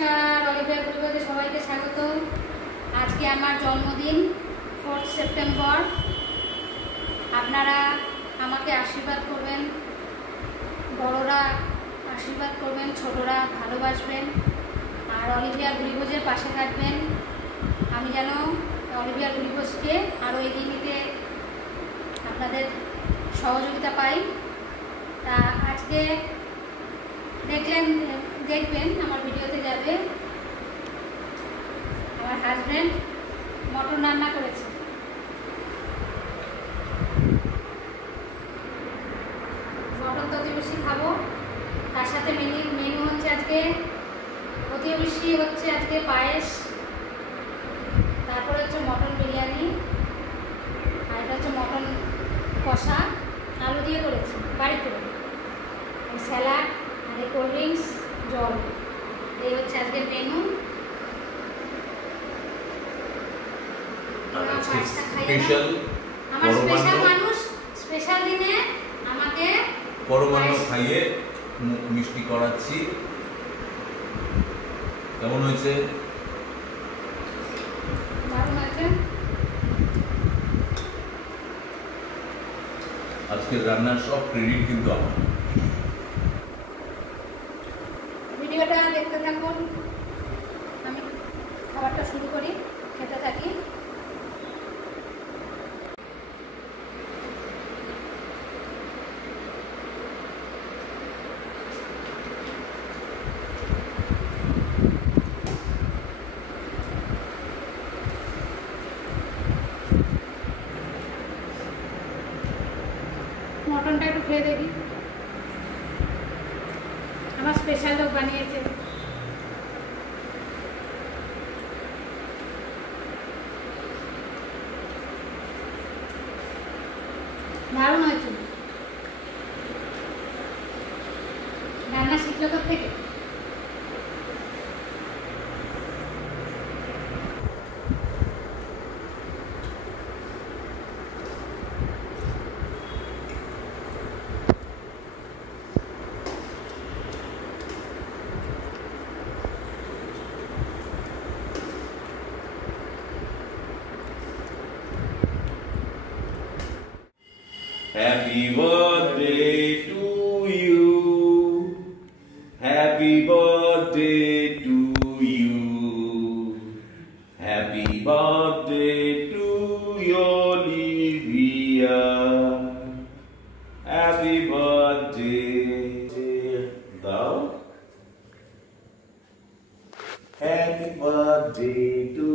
নমস্কার, অলিভিয়া পরিবারে সবাইকে স্বাগত। আজকে আমার জন্মদিন 4 সেপ্টেম্বর। আপনারা আমাকে আশীর্বাদ করবেন, বড়রা আশীর্বাদ করবেন, ছোটরা ভালোবাসবেন, আর অলিভিয়া ভুরিভোজের পাশে থাকবেন। আমি যেন অলিভিয়া ভুরিভোজকে আরও এগিয়ে নিতে আপনাদের সহযোগিতা পাই। তা আজকে দেখবেন আমার ভিডিওতে যাবে আমার হাজব্যান্ড মটন রান্না করেছে। মটন তো অতি বেশি খাবো, তার সাথে মেনু হচ্ছে আজকে অতি বেশি হচ্ছে আজকে পায়েস, তারপরে হচ্ছে মটন বিরিয়ানি, আর এটা হচ্ছে মটন কষা আলু দিয়ে করেছি বাড়িতে, স্যালাড, আর কোল্ড ড্রিঙ্কস, জল। এই হচ্ছে আজকের মেনু। আমার স্পেশাল মানুষ, স্পেশাল দিনে আমাকে পরমান্ন খাইয়ে মিষ্টি করাচ্ছি। কেমন হয়েছে? দারুণ হয়েছে। আজকের রান্নার সব ক্রেডিট কিন্তু আমার। ভিডিওটা দেখতে থাকুন, আমি খাবারটা শুরু করি, খেতে থাকি। মটনটা একটু খেয়ে দেখি, আমার স্পেশাল লোক বানিয়েছে। দারুণ হয়েছে। রান্না শিখলো কোথা থেকে? Happy birthday to you. Happy birthday to you. Happy birthday to Olivia. Happy birthday. Thou. Happy birthday to